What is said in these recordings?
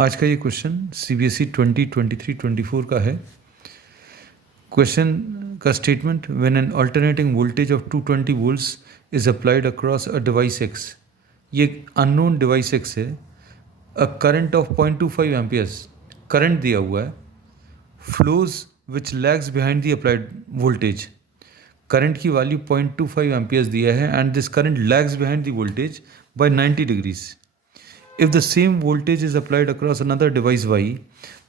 आज का ये क्वेश्चन CBSE 2023-24 का है। क्वेश्चन का statement, when an alternating voltage of 220 volts is applied across a device X, ये अननोन डिवाइस X है, a current of 0.25 amperes current दिया हुआ है, flows which lags behind the applied voltage, current की value 0.25 amperes दिया है and this current lags behind the voltage by 90 degrees. If the same voltage is applied across another device Y,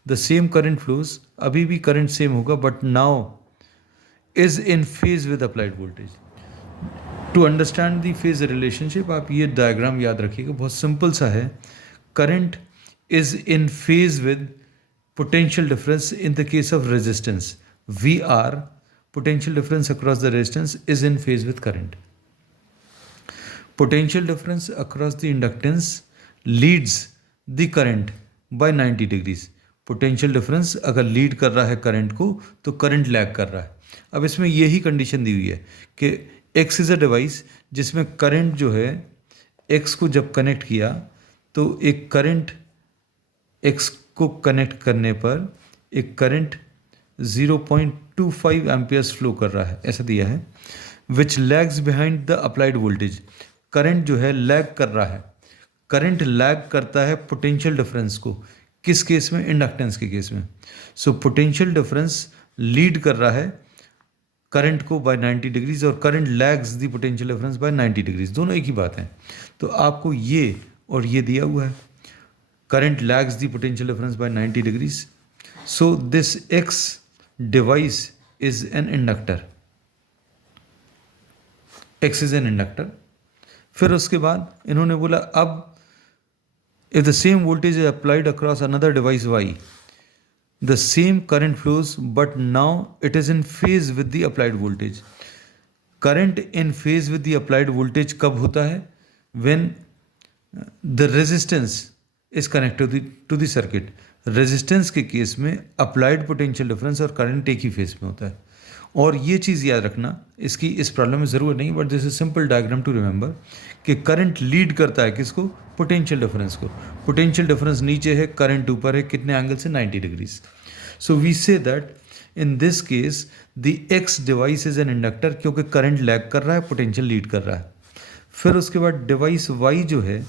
the same current flows, अभी भी current same होगा but now is in phase with applied voltage. To understand the phase relationship आप ये diagram याद रखिएगा, बहुत simple सा है. Current is in phase with potential difference in the case of resistance. VR, potential difference across the resistance, is in phase with current. Potential difference across the inductance leads the current by 90 degrees. Potential difference अगर lead कर रहा है current को तो current lag कर रहा है. अब इसमें यही कंडीशन दी हुई है कि एक्स इज़ अ डिवाइस जिसमें करंट जो है एक्स को जब कनेक्ट किया तो एक करंट एक्स को कनेक्ट करने पर एक करंट 0.25 एम्पियर्स फ्लो कर रहा है, ऐसा दिया है. Which lags behind the applied voltage, current जो है लैग कर रहा है. करंट लैग करता है पोटेंशियल डिफरेंस को. किस केस में? इंडक्टेंस के केस में. सो पोटेंशियल डिफरेंस लीड कर रहा है करंट को बाय 90 डिग्रीज और current lags the potential difference by 90 degrees. दोनों एक ही बात है. तो आपको ये और ये दिया हुआ है, current lags the potential difference by 90 degrees. So this X device is an inductor. X is an inductor. फिर उसके बाद इन्होंने बोला अब if the same voltage is applied across another device Y, the same current flows but now it is in phase with the applied voltage. Current in phase with the applied voltage कब होता है? When the resistance is connected to the circuit. Resistance के case में applied potential difference और current एक ही phase में होता है. और ये चीज़ याद रखना, इसकी इस प्रॉब्लम में ज़रूरत नहीं, but this is simple diagram to remember कि करंट लीड करता है किसको? पोटेंशियल डिफरेंस को. पोटेंशियल डिफरेंस नीचे है, करंट ऊपर है, कितने एंगल से? 90 degrees. So we say that in this case the X device is an inductor क्योंकि करंट लैग कर रहा है, पोटेंशियल लीड कर रहा है. फिर उसके बाद डिवाइस वाई जो है,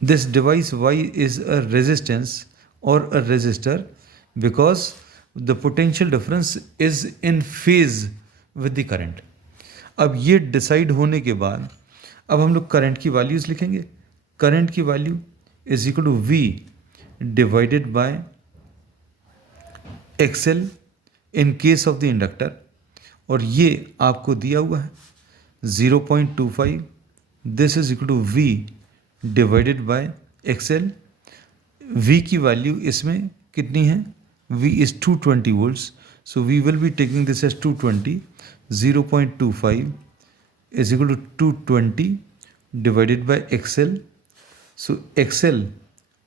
this device Y is a resistance और a resistor because the potential difference is in phase with the current. अब ये डिसाइड होने के बाद अब हम लोग करंट की वैल्यूज़ लिखेंगे. करंट की value is equal to V divided by XL in case of the inductor, और ये आपको दिया हुआ है 0.25. This is equal to V divided by XL. V की वैल्यू इसमें कितनी है? V is 220 volts, so we will be taking this as 220. 0.25 is equal to 220 divided by XL. So XL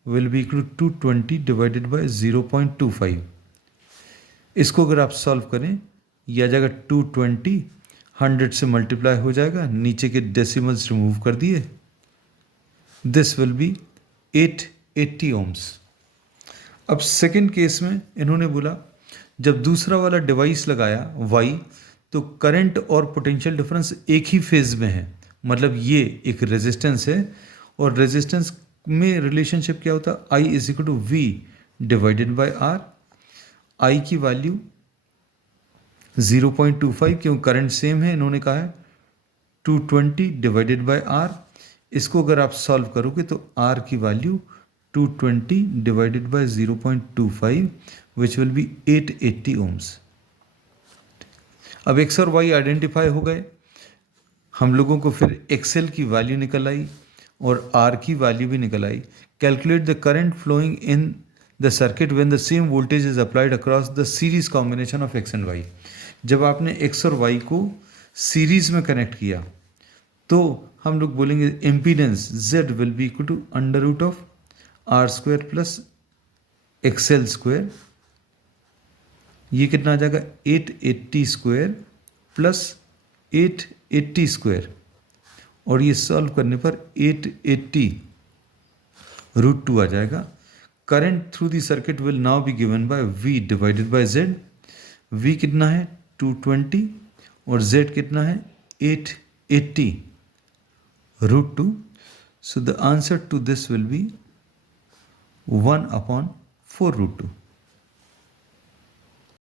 will be equal to 220 divided by 0.25. इसको अगर आप solve करें, यह आ जाएगा 220, 100 से मल्टीप्लाई हो जाएगा, नीचे के डेसिमल्स रिमूव कर दिए. This will be 880 ohms. अब सेकेंड केस में इन्होंने बोला जब दूसरा वाला डिवाइस लगाया Y, तो करंट और पोटेंशियल डिफरेंस एक ही फेज में है. मतलब ये एक रेजिस्टेंस है और रेजिस्टेंस में रिलेशनशिप क्या होता है? I is equal to V divided by R. I की वैल्यू 0.25 क्यों करंट सेम है, इन्होंने कहा है 220 डिवाइडेड बाय R. इसको अगर आप सॉल्व करोगे तो R की value 220 divided by 0.25 which will be 880 ohms. अब X और Y आइडेंटिफाई हो गए, हम लोगों को फिर XL की वैल्यू निकल आई और R की वैल्यू भी निकल आई. Calculate the current flowing in the circuit when the same voltage is applied across the series combination of X and Y. जब आपने X और Y को सीरीज में कनेक्ट किया तो हम लोग बोलेंगे impedance Z will be equal to under root of R square plus XL square. ये कितना आ जाएगा? 880 स्क्वायर प्लस 880 स्क्वायर, और ये सॉल्व करने पर 880 √2 आ जाएगा. Current through the circuit will now be given by V divided bye Z. V कितना है 220 और Z कितना है 880 root 2. So the answer to this will be 1/4 root 2.